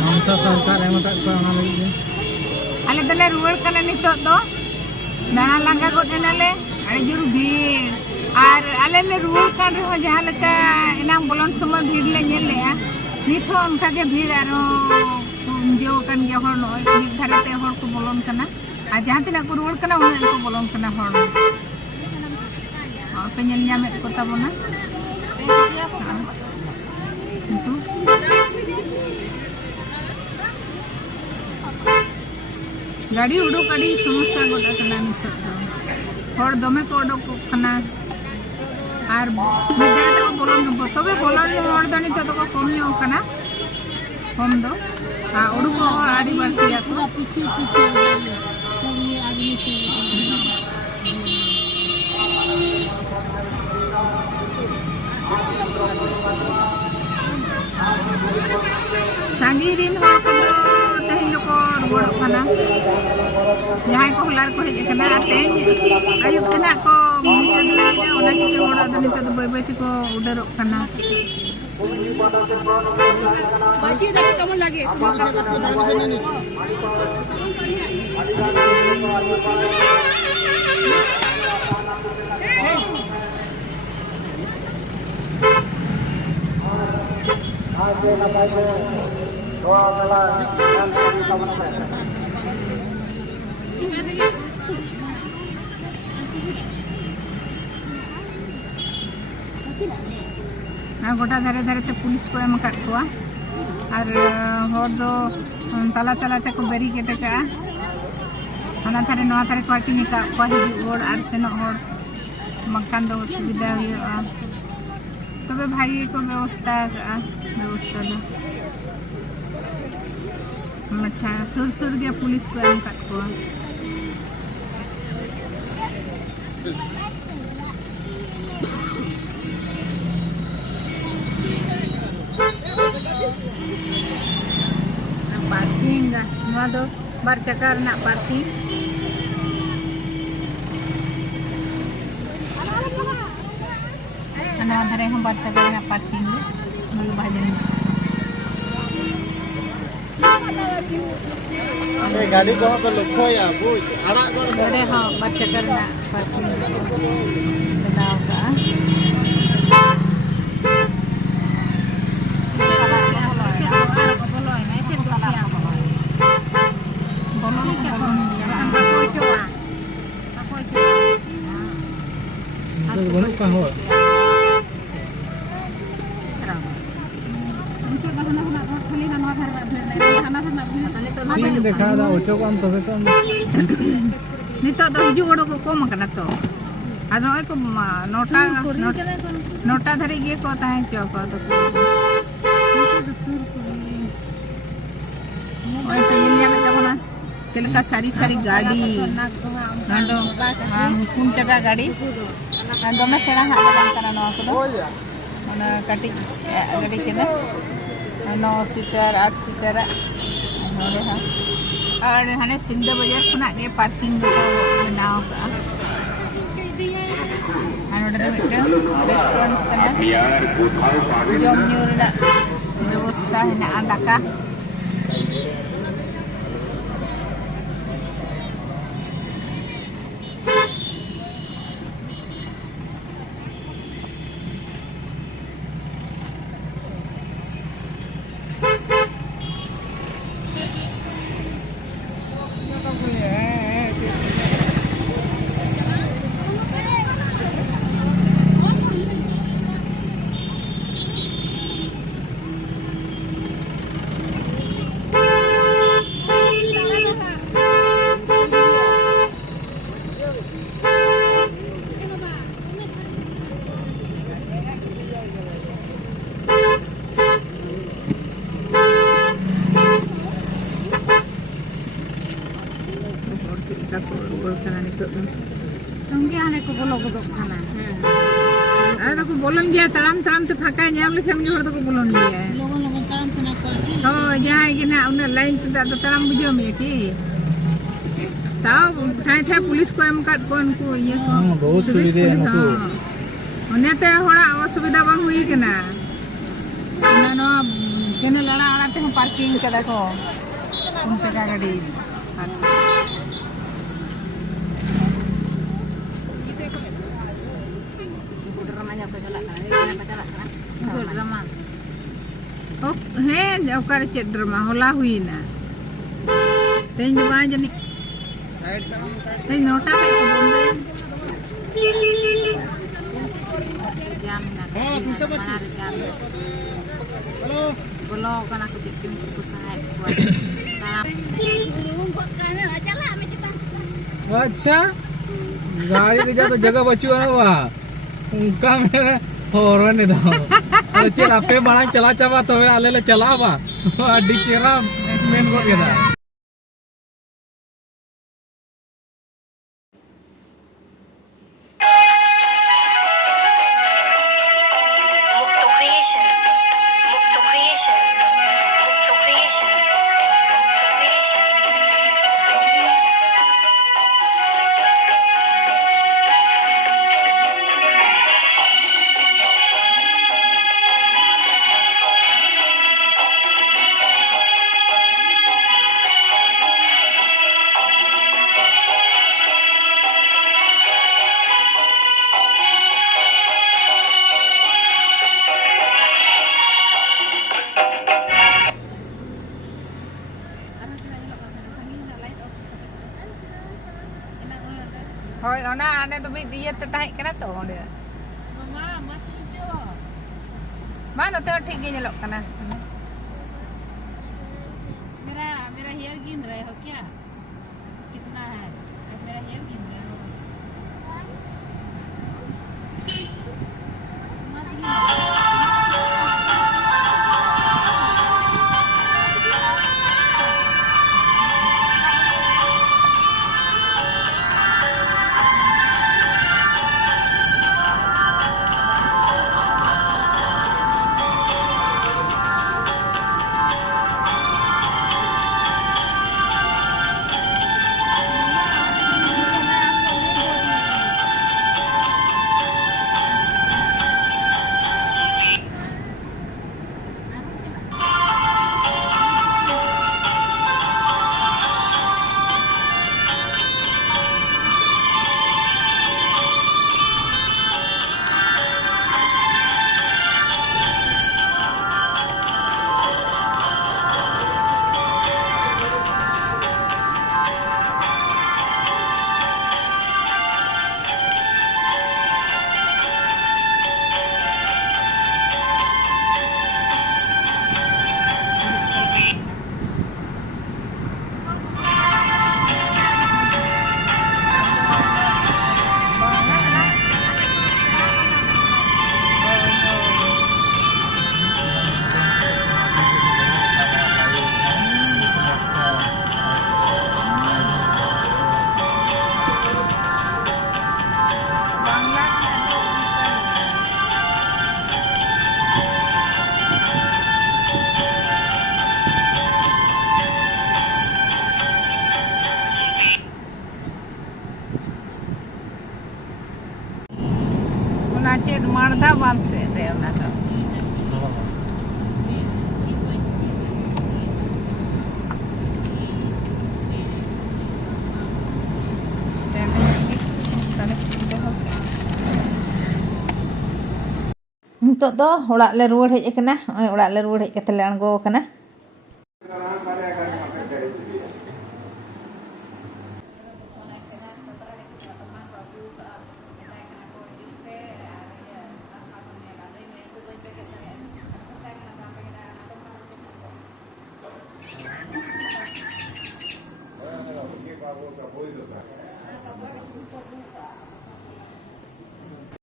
ममता सरकार एम आले दले रुआड़ कना नितो दो दाना लांगा गोदनाले अरे जुर भीड़ और आले ले रुआड़ कान रहो जहां लका इना बोलन समय भीड़ ले नेल ले नित हो उनका के भीड़ आरो जो कन के हर नय मिद धारेते हर को बोलन कना आ जहां तना को रुआड़ कना उना को बोलन कना हर पे नेल ᱧᱟᱢᱮᱫ को ताबोना गाड़ी उडुक अड़ी समस्या गोटा कना नितो हर दमे को उडुक कना आर मिदाय तो बोलन तबे बोलन हर दनी तो को कम ᱧᱚᱜ कना कम दो आ उडुक आड़ी बाड़तिया को पीछे पीछे आदमी से सांगी दिन हो को तहिन को रुआड़ खाना जहां को हलार को हेज कना तेज आयुब तना को मुझे दे ओना के होड़ा दनी तो बय बय को उडरो कना बाजी दे कमन लागे गोटा धारे धारे ते पुलिस को एम काट कोआ और हर दो तला तला ते को बैरिकेड का हना थारे नवा थारे पार्किंग का को हिजुर और सेनो हर मकान दो सुविधा हुआ तबे भाई को व्यवस्था दो मठा सुर सुर के पुलिस को एम काट कोआ पार्किंग नवा दो बार चक्कर ना पार्किंग ana dhare हम बार चक्कर ना पार्किंग मग भाजन ए गाड़ी को पे लखो या बुझ आड़ा अरे हां बार चक्कर ना पार्किंग बनाओ का बनु का हो तीन देखा दा ओचो कम तबे तो नितो तो हिजु ओडो को कम कना तो आ नय को नोटा धरे गे को ताहे चौक तो ओय पे इंडिया में तबना चलका सारी सारी गाड़ी नांडो कुन जगह गाड़ी दमे सेना हा बांग कना नवा को दो ओना काटी गाड़ी केना 9 सीटर 8 सीटर नोरे हा और हाने सिंधा बाजार खुना के पार्किंग को बनाओ का anoda de restaurant kana jom nyurna व्यवस्था है andaka संगे आने को बोलो को खाना अरे तो बोलन गया तड़ाम तड़ाम तो फाका ᱧᱟᱢ लेखन जोर तो बोलन गया लोगन लोगन तड़ाम तना को तो जहां के ना उन लाइन तो तड़ाम बुझो में की ताऊ ठाय ठाय पुलिस को एम काट कोन को ये को बहुत सुविधा है हमको ओनेते होड़ा असुविधा बांग हुई के ना ना केने लड़ा आड़ा ते parking kada ko. Punca gadi. Ibu dramanya apa jalan kana? Kenapa jalan kana? Ibu drama. Oh, jauh kali cek drama hola huina. Teng juga aja nih. Teng nota kayak kebombe. Jam nak. Halo. Belum kan aku bikin perpustakaan buat. अच्छा गाड़ी के जा तो जगह बची हो ना वहाँ उनका मेरे हॉर्न है तो चल आपे बड़ा चला चावा तो वे आले ले चला बा अड्डी चेरा मेन को के दा Mukto Creation, Mukto Creation, Mukto Creation, Mukto Creation, Mukto Creation. Hoi ona ane tu dia tertarik kena tu dia. Mana tu ठीक ही nyelok kana. मेरा मेरा हेयर गिन रहे हो क्या? कितना है? मेरा हेयर गिन रहे हो? मत गिनो। Ona cek Marda Band se deh ona tu. Untuk tu orang le ruwar hej kena, orang le ruwar hej kata le anggo kena.